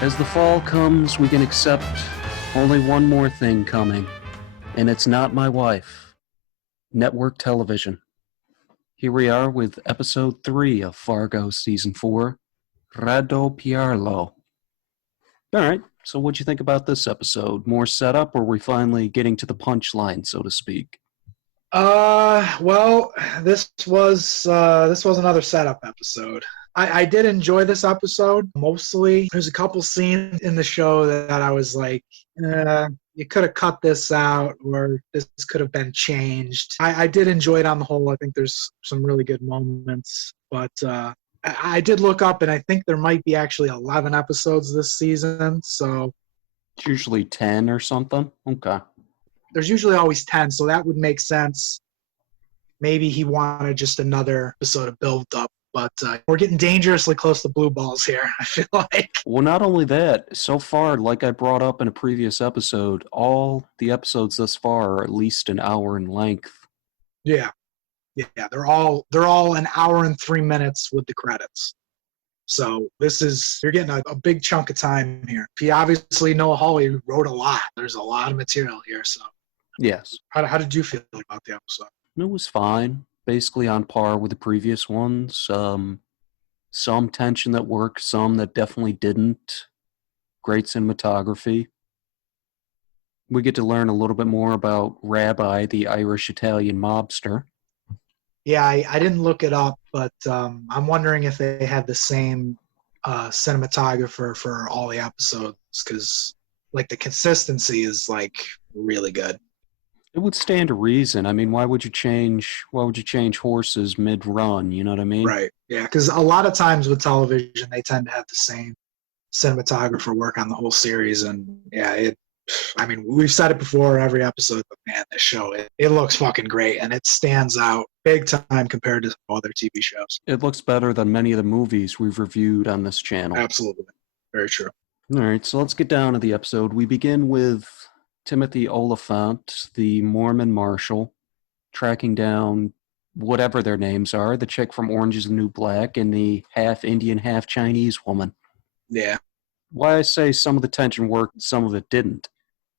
As the fall comes, we can accept only one more thing coming, and it's not my wife. Network television. Here we are with episode 3 of Fargo season 4, Raddoppiarlo. Alright, so what'd you think about this episode? More setup, or are we finally getting to the punchline, so to speak? Well, this was another setup episode. I did enjoy this episode mostly. There's a couple scenes in the show that I was like, you could have cut this out, or this could have been changed. I did enjoy it on the whole. I think there's some really good moments, but I did look up, and I think there might be actually 11 episodes this season. So It's usually 10 or something? Okay. there's usually always 10, so that would make sense. Maybe he wanted just another episode of build-up, but we're getting dangerously close to blue balls here, I feel like. Well, not only that, so far, like I brought up in a previous episode, all the episodes thus far are at least an hour in length. Yeah, they're all an hour and 3 minutes with the credits. So you're getting a big chunk of time here. If you obviously know Hawley wrote a lot. There's a lot of material here. So Yes. how did you feel about the episode? It was fine. Basically on par with the previous ones. Some tension that worked, some that definitely didn't. Great cinematography. We get to learn a little bit more about Rabbi, the Irish-Italian mobster. Yeah, I didn't look it up, but I'm wondering if they had the same cinematographer for all the episodes, because like the consistency is like really good. It would stand to reason. I mean, why would you change horses mid-run, you know what I mean? Right. Yeah, because a lot of times with television, they tend to have the same cinematographer work on the whole series, and yeah, we've said it before in every episode, but man, this show, it looks fucking great, and it stands out big time compared to other TV shows. It looks better than many of the movies we've reviewed on this channel. Absolutely. Very true. All right, so let's get down to the episode. We begin with Timothy Oliphant, the Mormon marshal, tracking down whatever their names are, the chick from Orange is the New Black and the half Indian, half Chinese woman. Yeah. Why I say some of the tension worked, some of it didn't,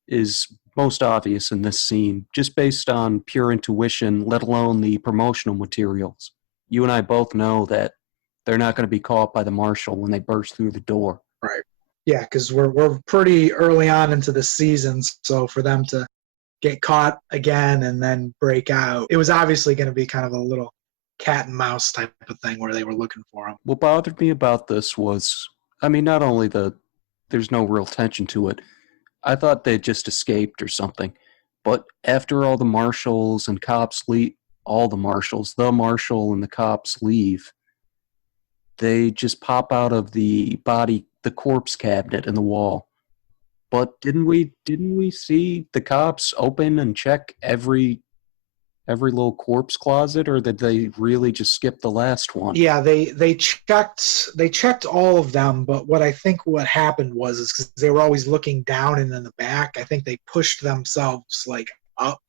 is most obvious in this scene, just based on pure intuition, let alone the promotional materials. You and I both know that they're not going to be caught by the marshal when they burst through the door. Right. Yeah, because we're pretty early on into the season, so for them to get caught again and then break out, it was obviously going to be kind of a little cat and mouse type of thing where they were looking for him. What bothered me about this was, I mean, not only there's no real tension to it, I thought they'd just escaped or something, but after all the marshals and cops leave, the marshal and the cops leave, they just pop out of the corpse cabinet in the wall. But didn't we see the cops open and check every little corpse closet, or did they really just skip the last one? Yeah, they checked all of them, but what happened was because they were always looking down and in the back, I think they pushed themselves like up.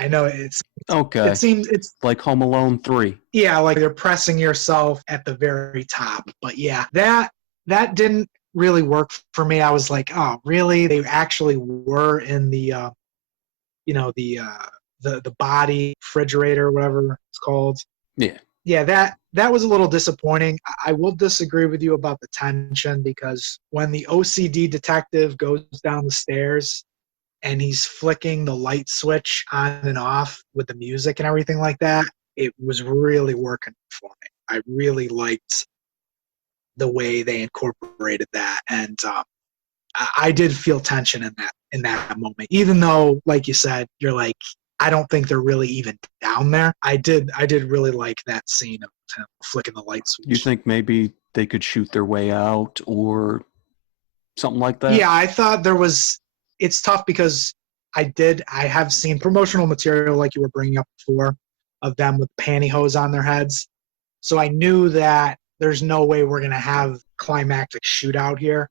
I know it's okay. It seems it's like Home Alone 3. Yeah, like you're pressing yourself at the very top. But yeah, that didn't really work for me. I was like, oh, really? They actually were in the the body refrigerator, whatever it's called. Yeah. Yeah, that was a little disappointing. I will disagree with you about the tension, because when the OCD detective goes down the stairs and he's flicking the light switch on and off with the music and everything like that, it was really working for me. I really liked the way they incorporated that, and I did feel tension in that moment. Even though, like you said, you're like, I don't think they're really even down there. I did really like that scene of him flicking the light switch. You think maybe they could shoot their way out or something like that? Yeah, I thought it's tough because I have seen promotional material like you were bringing up before of them with pantyhose on their heads. So I knew that there's no way we're going to have climactic shootout here.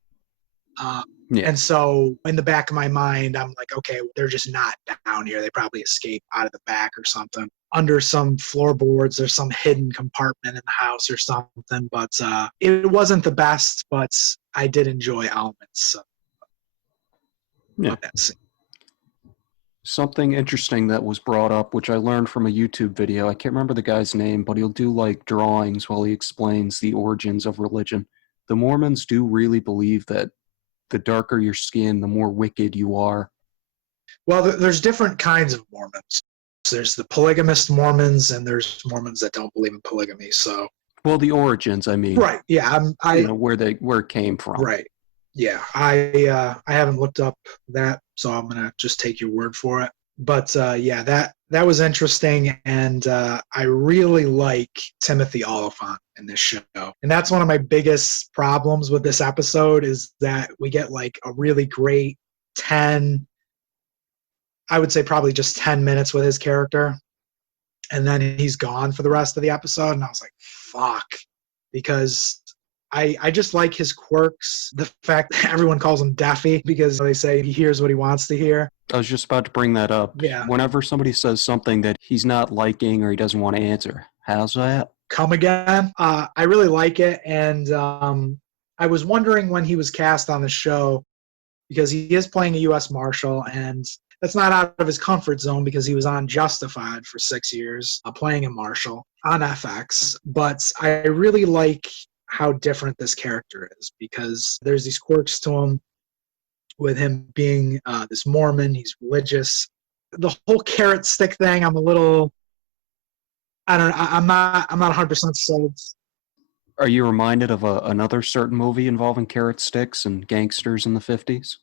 Yeah. And so in the back of my mind, I'm like, okay, they're just not down here. They probably escaped out of the back or something. under some floorboards or some hidden compartment in the house or something. But it wasn't the best, but I did enjoy elements Yeah. of that scene. Something interesting that was brought up, which I learned from a YouTube video. I can't remember the guy's name, but he'll do like drawings while he explains the origins of religion. The Mormons do really believe that the darker your skin, the more wicked you are. Well, there's different kinds of Mormons. There's the polygamist Mormons, and there's Mormons that don't believe in polygamy. So, well, the origins, I mean, right, yeah, where it came from. Right, yeah, I haven't looked up that, so I'm gonna just take your word for it. But yeah, that was interesting, and I really like Timothy Oliphant in this show, and that's one of my biggest problems with this episode is that we get like a really great 10. I would say probably just 10 minutes with his character. And then he's gone for the rest of the episode. And I was like, fuck. Because I just like his quirks. The fact that everyone calls him Daffy because they say he hears what he wants to hear. I was just about to bring that up. Yeah. Whenever somebody says something that he's not liking or he doesn't want to answer, how's that? Come again. I really like it. And I was wondering when he was cast on the show because he is playing a U.S. Marshal, and that's not out of his comfort zone because he was on Justified for 6 years, playing a marshal on FX. But I really like how different this character is because there's these quirks to him with him being this Mormon. He's religious. The whole carrot stick thing, I'm a little, I don't know, I'm not 100% sold. Are you reminded of another certain movie involving carrot sticks and gangsters in the 50s?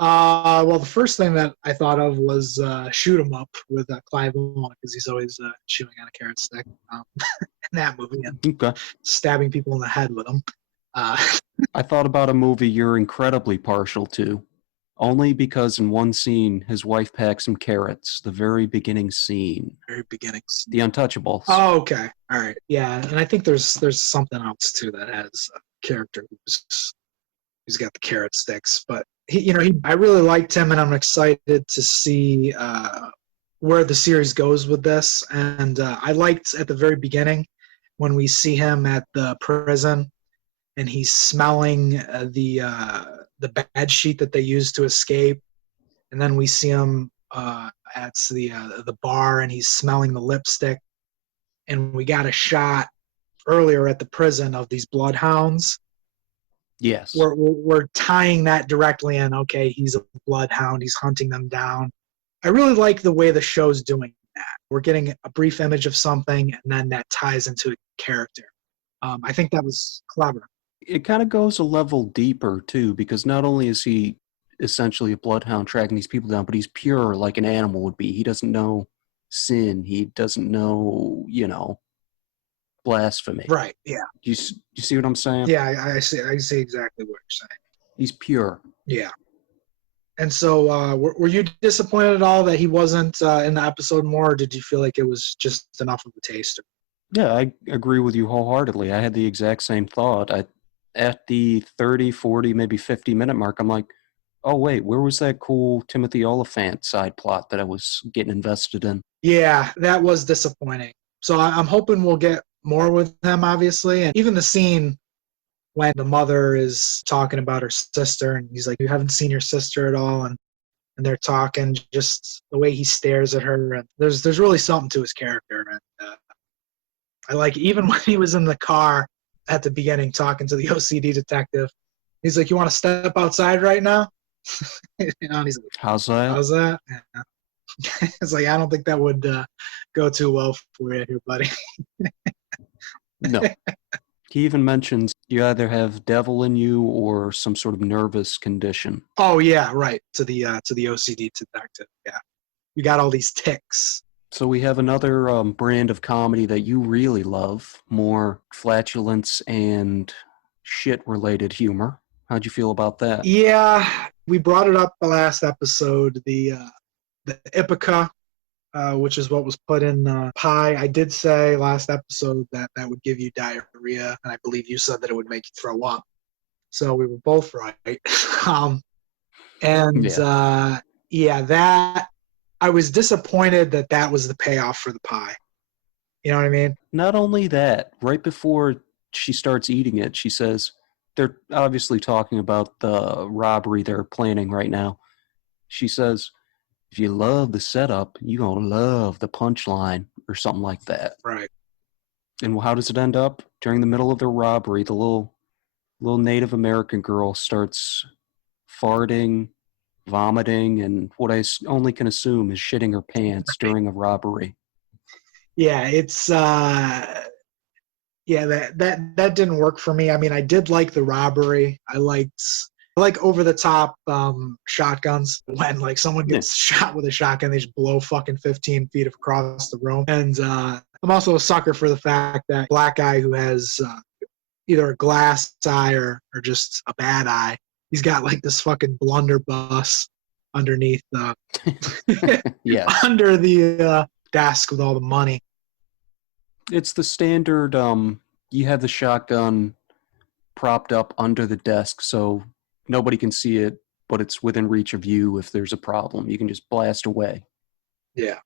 Well, the first thing that I thought of was Shoot 'Em Up with Clive Owen because he's always chewing on a carrot stick in that movie and stabbing people in the head with them. I thought about a movie you're incredibly partial to, only because in one scene his wife packs him carrots. The very beginning scene. Very beginnings. The Untouchables. Oh, okay, all right, yeah, and I think there's something else too that has a character who's got the carrot sticks, but I really liked him, and I'm excited to see where the series goes with this. And I liked at the very beginning when we see him at the prison, and he's smelling the bed sheet that they used to escape, and then we see him at the bar, and he's smelling the lipstick, and we got a shot earlier at the prison of these bloodhounds. Yes. We're tying that directly in. Okay, he's a bloodhound. He's hunting them down. I really like the way the show's doing that. We're getting a brief image of something, and then that ties into a character. I think that was clever. It kind of goes a level deeper, too, because not only is he essentially a bloodhound tracking these people down, but he's pure like an animal would be. He doesn't know sin. He doesn't know, blasphemy. Right, yeah. You see what I'm saying? Yeah, I see exactly what you're saying. He's pure. Yeah. And so were you disappointed at all that he wasn't in the episode more, or did you feel like it was just enough of a taster? Yeah, I agree with you wholeheartedly. I had the exact same thought. At the 30, 40, maybe 50-minute mark, I'm like, oh, wait, where was that cool Timothy Oliphant side plot that I was getting invested in? Yeah, that was disappointing. So I'm hoping we'll get more with him, obviously. And even the scene when the mother is talking about her sister, and he's like, you haven't seen your sister at all, and they're talking, just the way he stares at her, and there's really something to his character. And I like, even when he was in the car at the beginning talking to the OCD detective, he's like, you want to step outside right now? And he's like, how's that? Yeah. It's like, I don't think that would go too well for you here, buddy. No. He even mentions you either have devil in you or some sort of nervous condition. Oh yeah, right. To the OCD detective. Yeah, you got all these tics. So we have another brand of comedy that you really love, more flatulence and shit-related humor. How'd you feel about that? Yeah, we brought it up the last episode. The Ipica, which is what was put in pie. I did say last episode that would give you diarrhea, and I believe you said that it would make you throw up. So we were both right. That I was disappointed that that was the payoff for the pie. You know what I mean? Not only that, right before she starts eating it, she says, they're obviously talking about the robbery they're planning right now. She says, if you love the setup, you're going to love the punchline, or something like that. Right. And how does it end up? During the middle of the robbery, the little Native American girl starts farting, vomiting, and what I only can assume is shitting her pants during a robbery. Yeah, it's yeah, that didn't work for me. I mean, I did like the robbery. I like over the top shotguns when like someone Yeah. gets shot with a shotgun, they just blow fucking 15 feet across the room. And I'm also a sucker for the fact that black guy who has either a glass eye or just a bad eye, he's got like this fucking blunderbuss underneath Yes. under the desk with all the money. It's the standard, you have the shotgun propped up under the desk so nobody can see it, but it's within reach of you if there's a problem. You can just blast away. Yeah.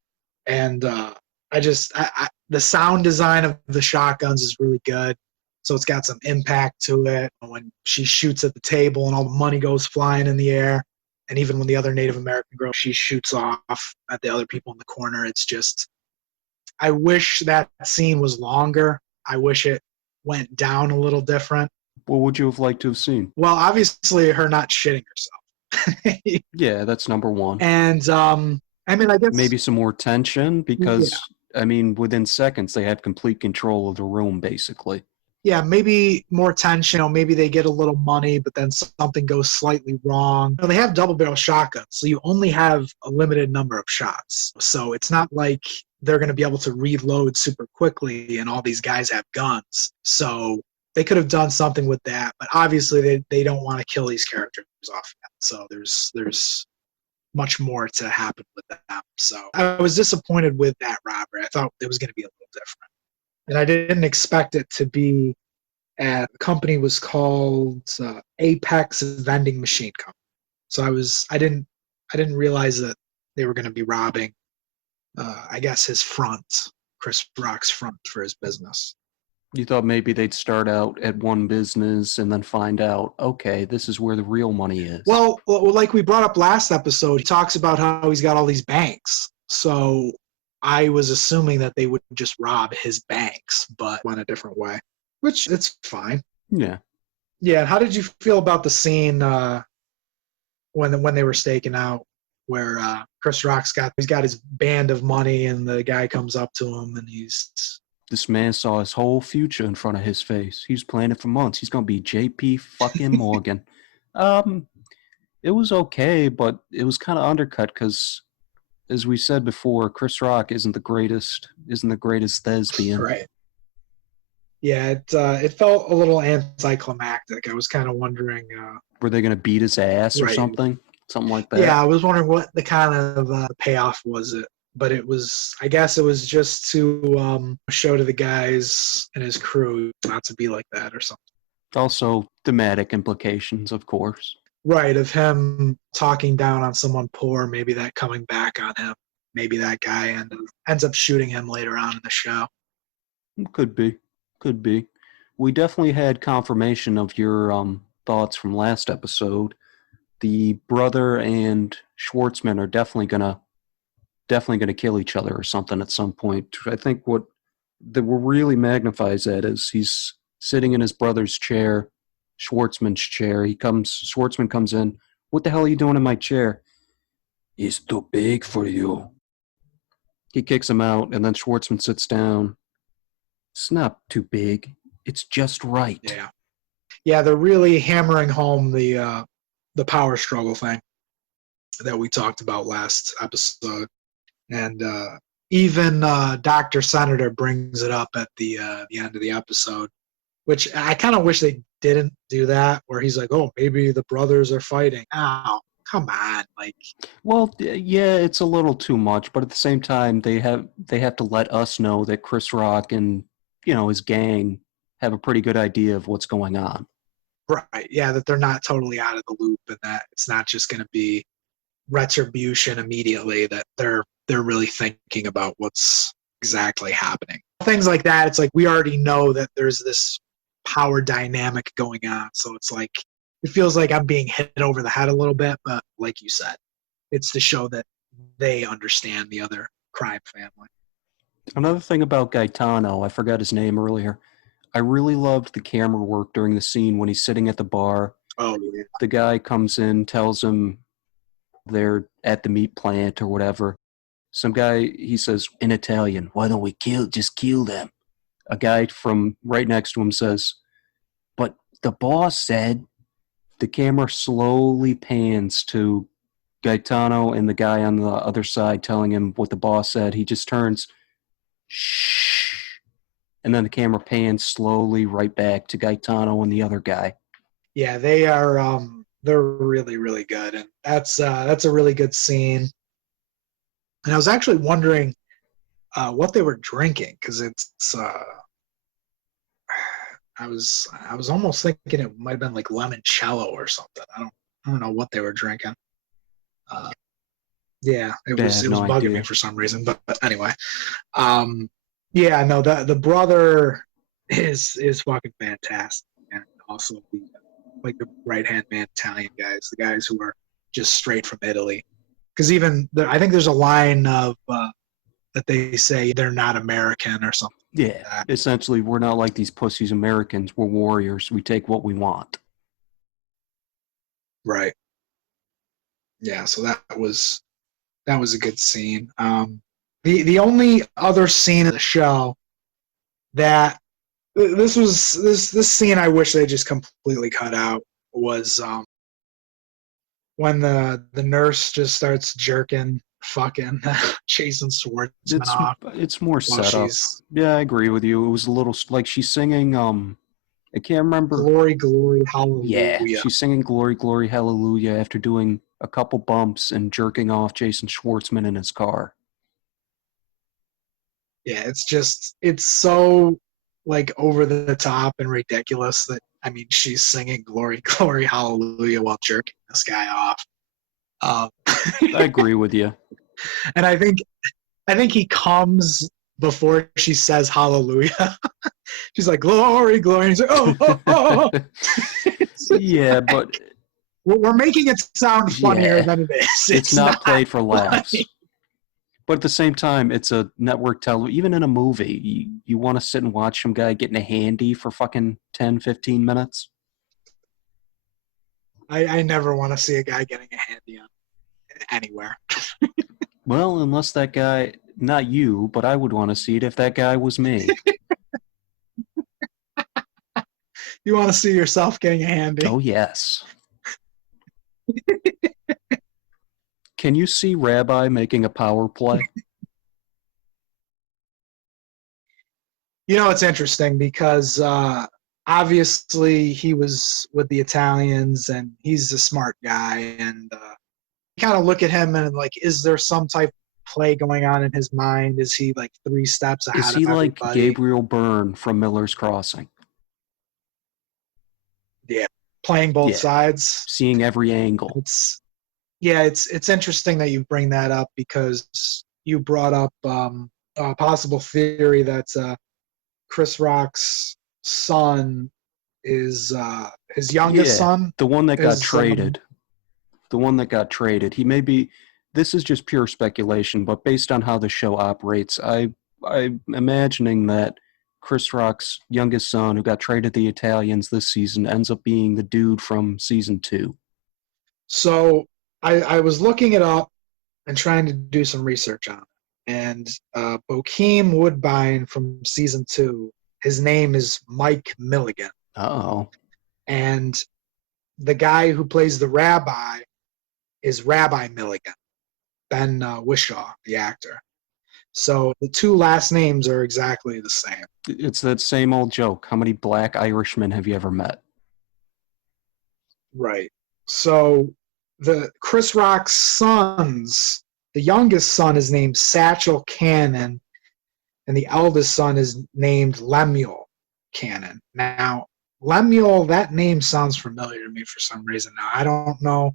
And the sound design of the shotguns is really good. So it's got some impact to it. When she shoots at the table and all the money goes flying in the air, and even when the other Native American girl, she shoots off at the other people in the corner, it's just, I wish that scene was longer. I wish it went down a little different. What would you have liked to have seen? Well, obviously her not shitting herself. Yeah, that's number one. And I mean, I guess Maybe some more tension because, yeah. I mean, within seconds they had complete control of the room, basically. Yeah, maybe more tension. You know, maybe they get a little money, but then something goes slightly wrong. You know, they have double barrel shotguns, so you only have a limited number of shots. So it's not like they're going to be able to reload super quickly, and all these guys have guns. So they could have done something with that, but obviously they don't want to kill these characters off yet. So there's much more to happen with them. So I was disappointed with that robbery. I thought it was going to be a little different. And I didn't expect it to be at the company was called Apex Vending Machine Company. So I didn't realize that they were going to be robbing I guess his front, Chris Rock's front for his business. You thought maybe they'd start out at one business and then find out, okay, this is where the real money is. Well, like we brought up last episode, he talks about how he's got all these banks. So I was assuming that they would just rob his banks, but went a different way, which it's fine. Yeah. Yeah. And how did you feel about the scene when they were staking out, where Chris Rock's got his band of money, and the guy comes up to him, and this man saw his whole future in front of his face. He was planning for months. He's gonna be JP fucking Morgan. It was okay, but it was kind of undercut because, as we said before, Chris Rock isn't the greatest thespian. Right. Yeah, it felt a little anticlimactic. I was kind of wondering. Were they gonna beat his ass or Right. something like that? Yeah, I was wondering what the kind of payoff was it, but I guess it was just to show to the guys and his crew not to be like that or something. Also, thematic implications, of course. Right, of him talking down on someone poor, maybe that coming back on him. Maybe that guy ends up shooting him later on in the show. Could be. We definitely had confirmation of your thoughts from last episode. The brother and Schwartzman are definitely gonna kill each other or something at some point. I think what really magnifies that is he's sitting in his brother's chair, Schwartzman's chair. Schwartzman comes in. What the hell are you doing in my chair? It's too big for you. He kicks him out, and then Schwartzman sits down. It's not too big. It's just right. Yeah, they're really hammering home the power struggle thing that we talked about last episode, and even Dr. Senator brings it up at the end of the episode, which I kind of wish they didn't do that, where he's like, oh, maybe the brothers are fighting. Oh, come on. Like, well, yeah, it's a little too much, but at the same time, they have to let us know that Chris Rock and his gang have a pretty good idea of what's going on. Right. Yeah, that they're not totally out of the loop, and that it's not just going to be retribution immediately, that they're really thinking about what's exactly happening. Things like that, it's like we already know that there's this power dynamic going on. So it's like it feels like I'm being hit over the head a little bit, but like you said, it's to show that they understand the other crime family. Another thing about Gaetano, I forgot his name earlier. I really loved the camera work during the scene when he's sitting at the bar. Oh yeah. The guy comes in, tells him they're at the meat plant or whatever. Some guy, he says in Italian, "Why don't we just kill them?" A guy from right next to him says, "But the boss said." The camera slowly pans to Gaetano and the guy on the other side telling him what the boss said. He just turns, "Shh." And then the camera pans slowly right back to Gaetano and the other guy. Yeah, they are. They're really, really good, and that's a really good scene. And I was actually wondering what they were drinking, because it's. I was almost thinking it might have been like limoncello or something. I don't know what they were drinking. Yeah, it I was have no bugging idea. me for some reason, but anyway. Yeah, no, the brother is fucking fantastic, and also the right hand man Italian guys, the guys who are just straight from Italy. Because I think there's a line of that they say they're not American or something. Yeah, essentially, we're not like these pussies Americans. We're warriors. We take what we want. Right. Yeah, so that was a good scene. The only other scene of the show that this scene I wish they just completely cut out was when the nurse just starts jerking fucking Jason Schwartzman off. It's more while setup. she's Yeah, I agree with you. It was a little like she's singing. I can't remember. Glory, glory, hallelujah. Yeah, she's singing "Glory, Glory, Hallelujah" after doing a couple bumps and jerking off Jason Schwartzman in his car. Yeah, it's so like over the top and ridiculous that she's singing "Glory, glory, hallelujah" while jerking this guy off. I agree with you. And I think he comes before she says hallelujah. She's like, "Glory, glory." And he's like, "Oh, oh, oh." Yeah, but we're making it sound funnier than it is. It's not played for laughs. Funny. But at the same time, it's a network television. Even in a movie, you want to sit and watch some guy getting a handy for fucking 10, 15 minutes? I never want to see a guy getting a handy on anywhere. Well, unless that guy, not you, but I would want to see it if that guy was me. You want to see yourself getting a handy? Oh, yes. Can you see Rabbi making a power play? It's interesting because obviously he was with the Italians and he's a smart guy, and you kind of look at him and like, is there some type of play going on in his mind? Is he like 3 steps ahead of everybody? Is he like Gabriel Byrne from Miller's Crossing? Yeah, playing both sides, seeing every angle. It's interesting that you bring that up, because you brought up a possible theory that Chris Rock's son is his youngest son. The one that got traded. The one that got traded. He may be. This is just pure speculation, but based on how the show operates, I'm imagining that Chris Rock's youngest son, who got traded to the Italians this season, ends up being the dude from season 2. So I was looking it up and trying to do some research on it. And Bokeem Woodbine from season 2, his name is Mike Milligan. Oh. And the guy who plays the rabbi is Rabbi Milligan, Ben Whishaw, the actor. So the 2 last names are exactly the same. It's that same old joke. How many black Irishmen have you ever met? Right. So the Chris Rock's sons, the youngest son is named Satchel Cannon, and the eldest son is named Lemuel Cannon. Now, Lemuel, that name sounds familiar to me for some reason. Now, I don't know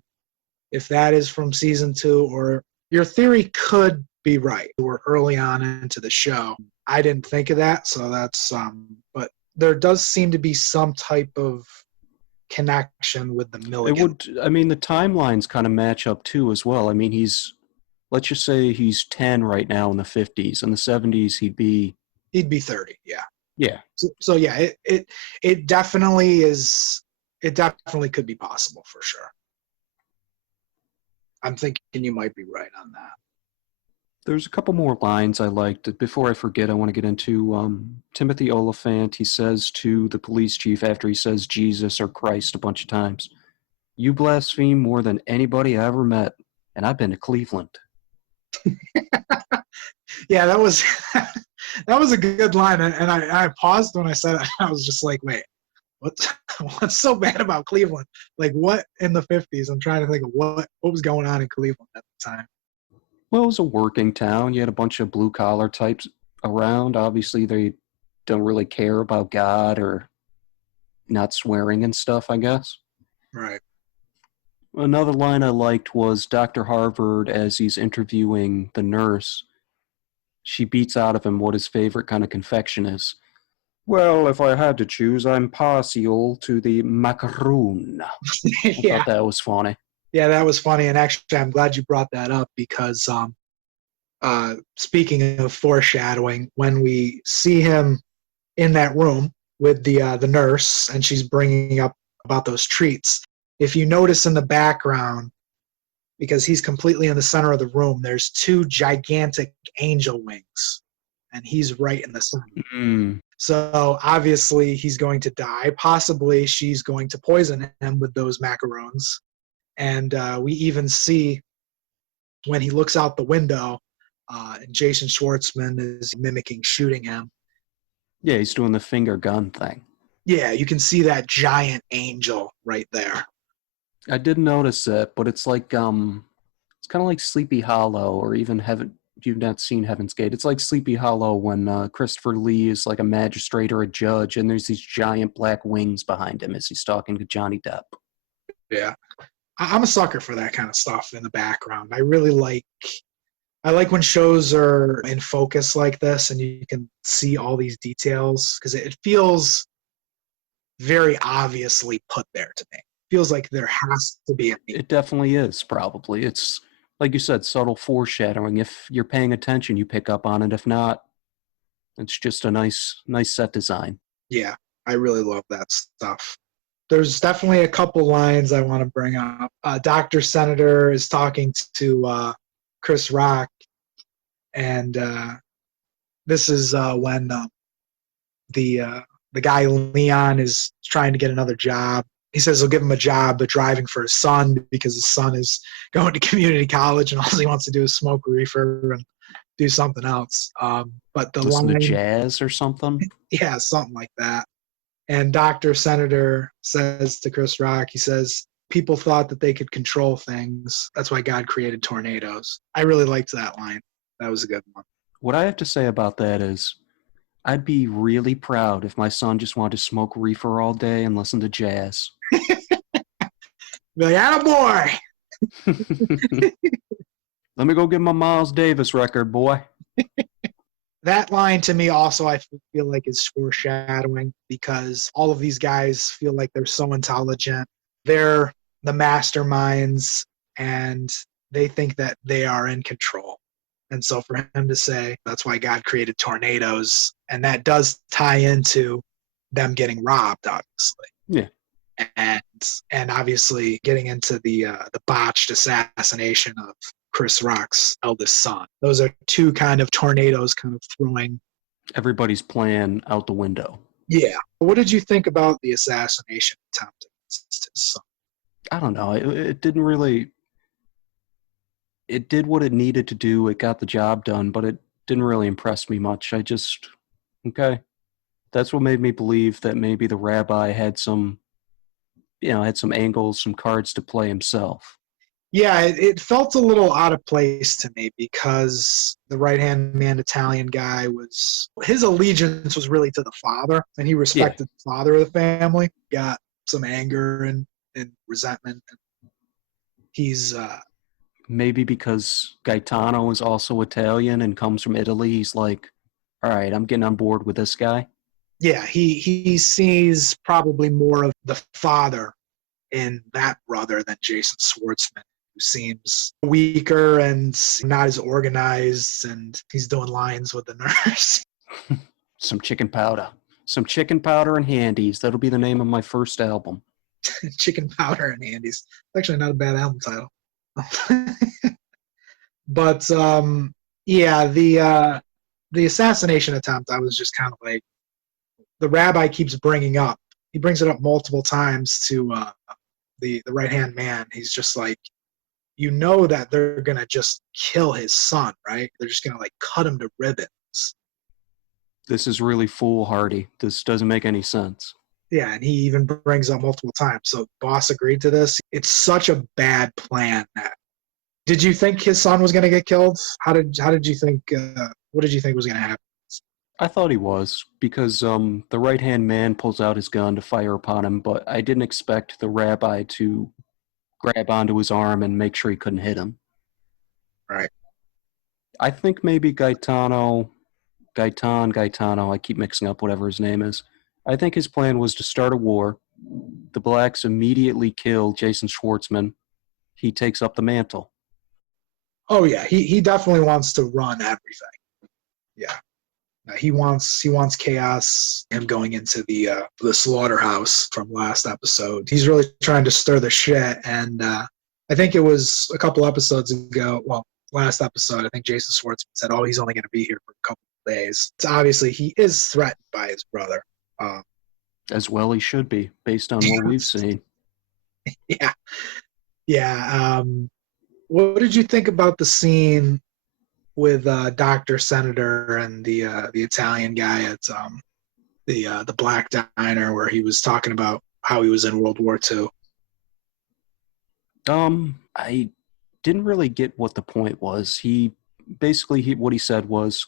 if that is from season 2, or your theory could be right. We're early on into the show. I didn't think of that, so that's but there does seem to be some type of connection with the Milligan. The timelines kind of match up too as well. I mean, let's just say he's 10 right now in the 50s. In the 70s, he'd be 30, yeah. Yeah. So yeah, it definitely is. It definitely could be possible for sure. I'm thinking you might be right on that. There's a couple more lines I liked. Before I forget, I want to get into Timothy Oliphant. He says to the police chief after he says Jesus or Christ a bunch of times, "You blaspheme more than anybody I ever met, and I've been to Cleveland." Yeah, that was that was a good line, and I paused when I said it. I was just like, wait, what's so bad about Cleveland? Like, what in the 50s? I'm trying to think of what was going on in Cleveland at the time. Well, it was a working town. You had a bunch of blue-collar types around. Obviously, they don't really care about God or not swearing and stuff, I guess. Right. Another line I liked was Dr. Harvard, as he's interviewing the nurse, she beats out of him what his favorite kind of confection is. "Well, if I had to choose, I'm partial to the macaroon." I Yeah. thought that was funny. Yeah, that was funny, and actually, I'm glad you brought that up because speaking of foreshadowing, when we see him in that room with the nurse, and she's bringing up about those treats, if you notice in the background, because he's completely in the center of the room, there's 2 gigantic angel wings, and he's right in the center. Mm. So obviously he's going to die. Possibly she's going to poison him with those macaroons. And we even see when he looks out the window, and Jason Schwartzman is mimicking shooting him. Yeah, he's doing the finger gun thing. Yeah, you can see that giant angel right there. I did notice that, but it's like it's kind of like Sleepy Hollow, or even Heaven. If you've not seen Heaven's Gate, it's like Sleepy Hollow when Christopher Lee is like a magistrate or a judge, and there's these giant black wings behind him as he's talking to Johnny Depp. Yeah, I'm a sucker for that kind of stuff in the background. I really like when shows are in focus like this, and you can see all these details because it feels very obviously put there to me. Feels like there has to be a meaning. It definitely is, probably. It's, like you said, subtle foreshadowing. If you're paying attention, you pick up on it. If not, it's just a nice set design. Yeah, I really love that stuff. There's definitely a couple lines I want to bring up. Dr. Senator is talking to Chris Rock, and this is when the guy Leon is trying to get another job. He says he'll give him a job, but driving for his son because his son is going to community college and all he wants to do is smoke reefer and do something else. But the Listen line, to jazz or something? Yeah, something like that. And Dr. Senator says to Chris Rock, he says, people thought that they could control things. That's why God created tornadoes. I really liked that line. That was a good one. What I have to say about that is, I'd be really proud if my son just wanted to smoke reefer all day and listen to jazz. Be like, attaboy! Let me go get my Miles Davis record, boy. That line to me also I feel like is foreshadowing because all of these guys feel like they're so intelligent. They're the masterminds and they think that they are in control. And so for him to say that's why God created tornadoes, and that does tie into them getting robbed, obviously. Yeah. And obviously getting into the botched assassination of Chris Rock's eldest son. Those are 2 kind of tornadoes kind of throwing everybody's plan out the window. Yeah. What did you think about the assassination attempt against his son? I don't know. It didn't really... It did what it needed to do. It got the job done, but it didn't really impress me much. Okay. That's what made me believe that maybe the rabbi had some angles, some cards to play himself. Yeah, it felt a little out of place to me because the right-hand man Italian guy his allegiance was really to the father, and he respected the father of the family. Got some anger and resentment. He's Maybe because Gaetano is also Italian and comes from Italy, he's like, all right, I'm getting on board with this guy. yeah, he sees probably more of the father in that brother than Jason Schwartzman, who seems weaker and not as organized, and he's doing lines with the nurse. Some chicken powder. Some chicken powder and handies. That'll be the name of my first album. Chicken powder and Andy's. Actually, not a bad album title. But yeah, the assassination attempt, I was just kind of like, the rabbi keeps bringing up. He brings it up multiple times to the right hand man. He's just like, you know that they're gonna just kill his son, right? They're just gonna like cut him to ribbons. This is really foolhardy. This doesn't make any sense. Yeah, and he even brings up multiple times. So boss agreed to this. It's such a bad plan. Did you think his son was gonna get killed? How did you think? What did you think was gonna happen? I thought he was, because the right-hand man pulls out his gun to fire upon him, but I didn't expect the rabbi to grab onto his arm and make sure he couldn't hit him. Right. I think maybe Gaetano, I keep mixing up whatever his name is. I think his plan was to start a war. The blacks immediately kill Jason Schwartzman. He takes up the mantle. Oh yeah, he definitely wants to run everything. Yeah. He wants chaos. Him going into the slaughterhouse from last episode. He's really trying to stir the shit. And I think it was a couple episodes ago. Well, last episode, I think Jason Schwartzman said, "Oh, he's only going to be here for a couple of days." So obviously, he is threatened by his brother. As well he should be, based on what we've seen. Yeah, yeah. What did you think about the scene with Dr. Senator and the Italian guy at the Black Diner, where he was talking about how he was in World War II? I didn't really get what the point was. What he said was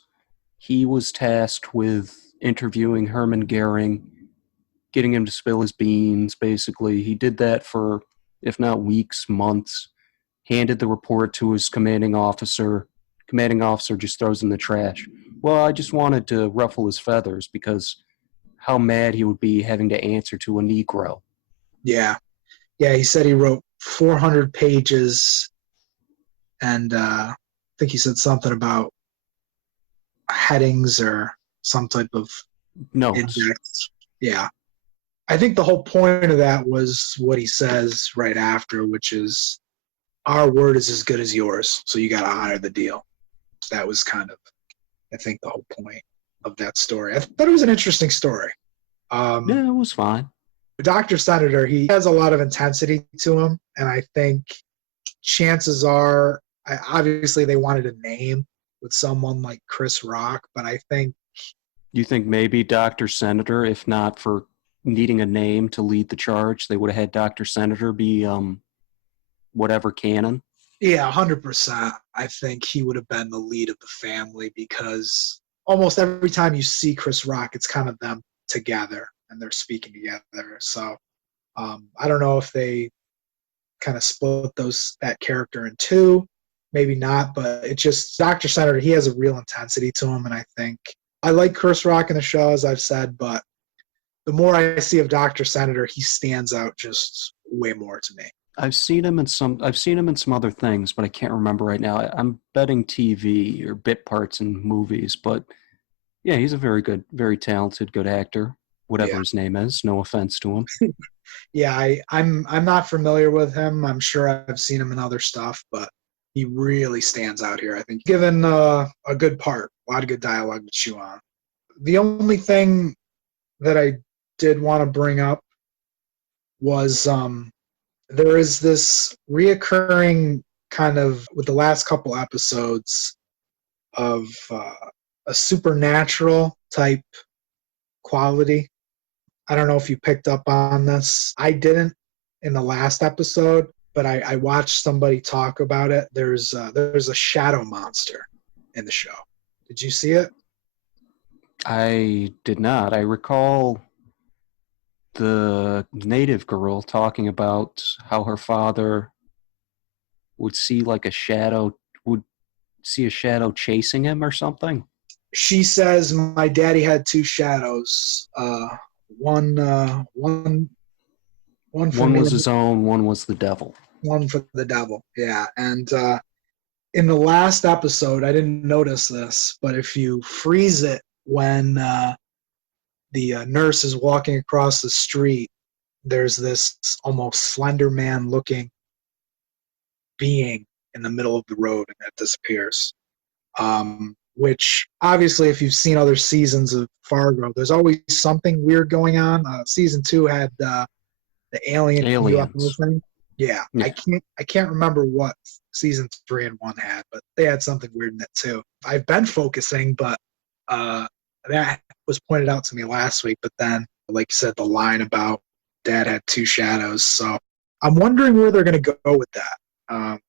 he was tasked with interviewing Hermann Goering, getting him to spill his beans, basically. He did that for, if not weeks, months, handed the report to his commanding officer. Commanding officer just throws in the trash. Well, I just wanted to ruffle his feathers because how mad he would be having to answer to a Negro. Yeah, yeah. He said he wrote 400 pages, and I think he said something about headings or some type of Notes. index. Yeah. I think the whole point of that was what he says right after, which is, our word is as good as yours, so you got to honor the deal. That was kind of, I think, the whole point of that story. I thought it was an interesting story. Yeah, it was fine. Dr. Senator, he has a lot of intensity to him, and I think chances are, obviously they wanted a name with someone like Chris Rock, but I think... You think maybe Dr. Senator, if not for needing a name to lead the charge, they would have had Dr. Senator be whatever canon? Yeah, 100%. I think he would have been the lead of the family, because almost every time you see Chris Rock, it's kind of them together and they're speaking together. So I don't know if they kind of split that character in two, maybe not, but it just, Dr. Senator, he has a real intensity to him, and I think I like Chris Rock in the show, as I've said, but the more I see of Dr. Senator, he stands out just way more to me. I've seen him in some other things, but I can't remember right now. I'm betting TV or bit parts in movies, but yeah, he's a very good, very talented, good actor. Whatever his name is, no offense to him. Yeah, I'm not familiar with him. I'm sure I've seen him in other stuff, but he really stands out here. I think given a good part, a lot of good dialogue to chew on. The only thing that I did want to bring up was there is this reoccurring kind of, with the last couple episodes, of a supernatural type quality. I don't know if you picked up on this. I didn't in the last episode, but I watched somebody talk about it. There's a shadow monster in the show. Did you see it? I did not. I recall the native girl talking about how her father would see like a shadow, would see a shadow chasing him or something. She says my daddy had two shadows. One, one for One me, was his own, one was the devil. one for the devil. Yeah, and in the last episode, I didn't notice this, but if you freeze it when the nurse is walking across the street, there's this almost Slender Man looking being in the middle of the road, and it disappears. Which obviously, if you've seen other seasons of Fargo, there's always something weird going on. Season 2 had the alien UFO Aliens. thing. Yeah, Yeah. I can't remember what season 3 and 1 had, but they had something weird in it too. I've been focusing, but that was pointed out to me last week. But then, like you said, the line about dad had two shadows. So I'm wondering where they're going to go with that.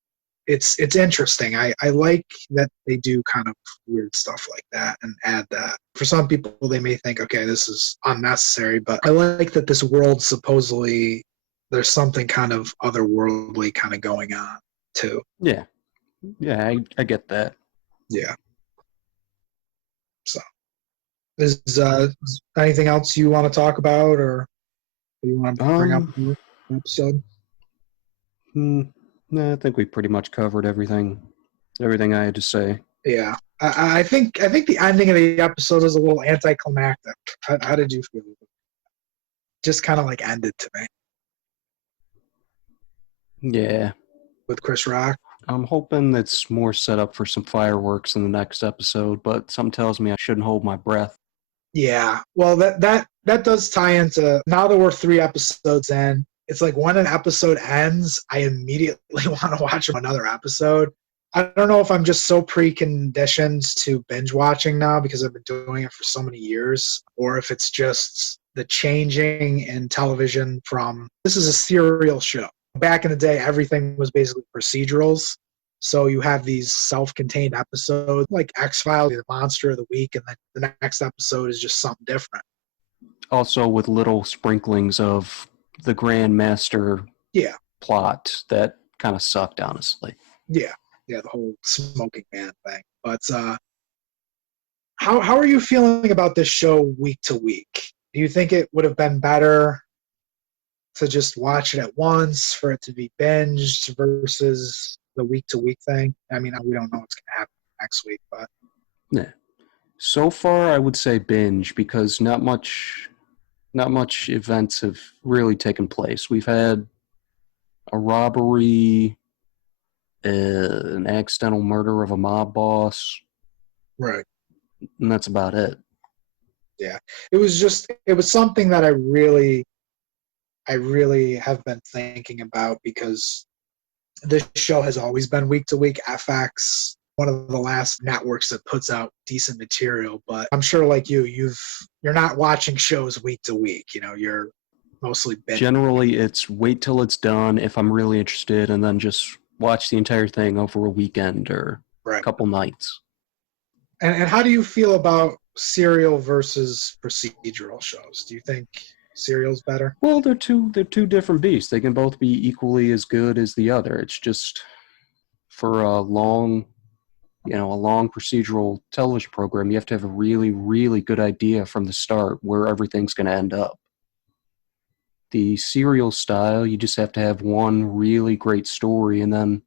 It's interesting. I like that they do kind of weird stuff like that and add that. For some people, they may think, okay, this is unnecessary, but I like that this world supposedly there's something kind of otherworldly kind of going on too. Yeah. Yeah, I get that. Yeah. So, is anything else you want to talk about or you want to bring up in the episode? No, I think we pretty much covered everything I had to say. Yeah, I think the ending of the episode was a little anticlimactic. How did you feel? Just kind of like ended to me Yeah. with Chris Rock. I'm hoping it's more set up for some fireworks in the next episode, but something tells me I shouldn't hold my breath. Yeah, well, that does tie into now that we're 3 episodes in. It's like when an episode ends, I immediately want to watch another episode. I don't know if I'm just so preconditioned to binge watching now because I've been doing it for so many years, or if it's just the changing in television from this is a serial show. Back in the day, everything was basically procedurals. So you have these self-contained episodes like X-Files, the Monster of the Week, and then the next episode is just something different. Also with little sprinklings of the Grand Master plot that kind of sucked, honestly. Yeah, the whole smoking man thing. But how are you feeling about this show week to week? Do you think it would have been better to just watch it at once for it to be binged versus the week to week thing? I mean, we don't know what's going to happen next week, but yeah. So far, I would say binge because not much events have really taken place. We've had a robbery, an accidental murder of a mob boss, right. and that's about it. Yeah, it was something that I really have been thinking about because this show has always been week to week. FX, one of the last networks that puts out decent material, but I'm sure like you're not watching shows week to week. You're mostly binge. Generally, it's wait till it's done if I'm really interested, and then just watch the entire thing over a weekend or a couple nights. And how do you feel about serial versus procedural shows? Do you think serial's better? Well, they're two different beasts. They can both be equally as good as the other. It's just for a long procedural television program, you have to have a really, really good idea from the start where everything's going to end up. The serial style, you just have to have one really great story, and then,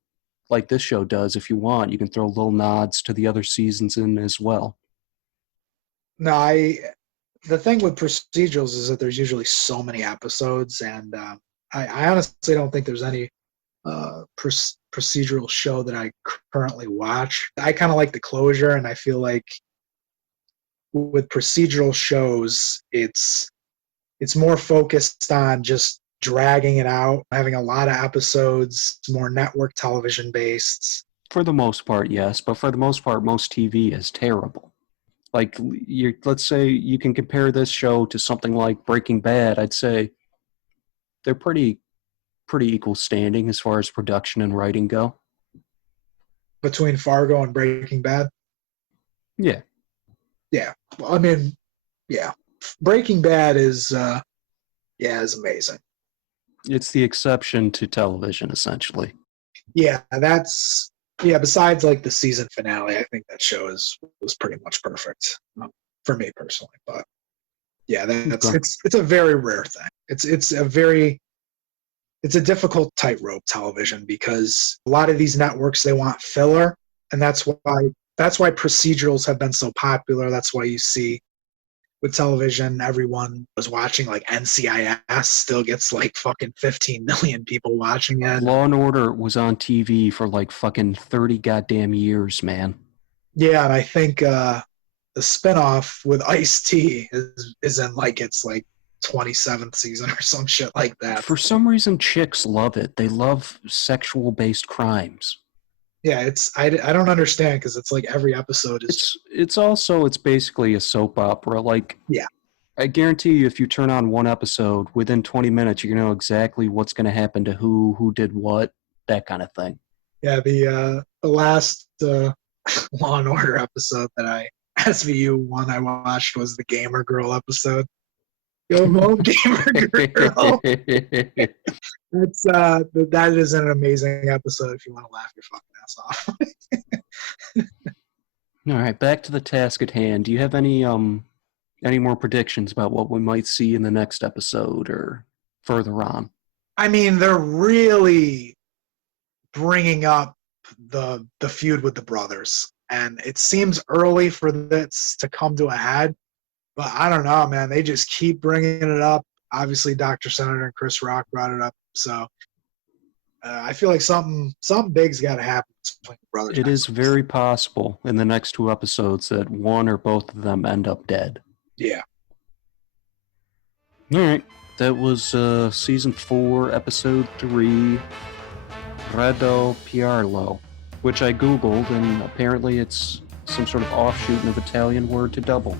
like this show does, if you want, you can throw little nods to the other seasons in as well. No, the thing with procedurals is that there's usually so many episodes, and I honestly don't think there's any procedural show that I currently watch. I kind of like the closure, and I feel like with procedural shows, it's more focused on just dragging it out, having a lot of episodes, more network television based. For the most part, yes, but for the most part, most TV is terrible. Like, let's say you can compare this show to something like Breaking Bad. I'd say they're pretty equal standing as far as production and writing go. Between Fargo and Breaking Bad? Yeah. Yeah. Well, I mean, yeah. Breaking Bad is amazing. It's the exception to television, essentially. Yeah, that's yeah. Besides like the season finale, I think that show was pretty much perfect for me personally. But yeah, that's Okay. it's a very rare thing. It's a difficult tightrope television because a lot of these networks they want filler, and that's why procedurals have been so popular. That's why you see with television, everyone was watching like NCIS still gets like fucking 15 million people watching it. Law and Order was on TV for like fucking 30 goddamn years, man. Yeah, and I think the spinoff with Ice-T is in like its like 27th season or some shit like that. For some reason, chicks love it. They love sexual based crimes. Yeah, I don't understand because it's like every episode is just It's basically a soap opera. Like, yeah. I guarantee you, if you turn on one episode, within 20 minutes, you're gonna know exactly what's gonna happen to who did what, that kind of thing. Yeah, the last Law and Order episode that I SVU one I watched was the Gamer Girl episode. Go home, Gamer Girl. That's that is an amazing episode if you want to laugh your fucking ass off. All right, back to the task at hand. Do you have any more predictions about what we might see in the next episode or further on? I mean, they're really bringing up the feud with the brothers, and it seems early for this to come to a head. But I don't know, man. They just keep bringing it up. Obviously, Dr. Senator and Chris Rock brought it up, so I feel like something big's got to happen between the brothers. It is very possible in the next two episodes that one or both of them end up dead. Yeah. All right, that was season 4, episode 3, Raddoppiarlo, which I googled, and apparently it's some sort of offshoot of Italian word to double.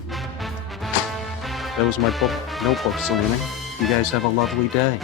That was my notebook slamming. You guys have a lovely day.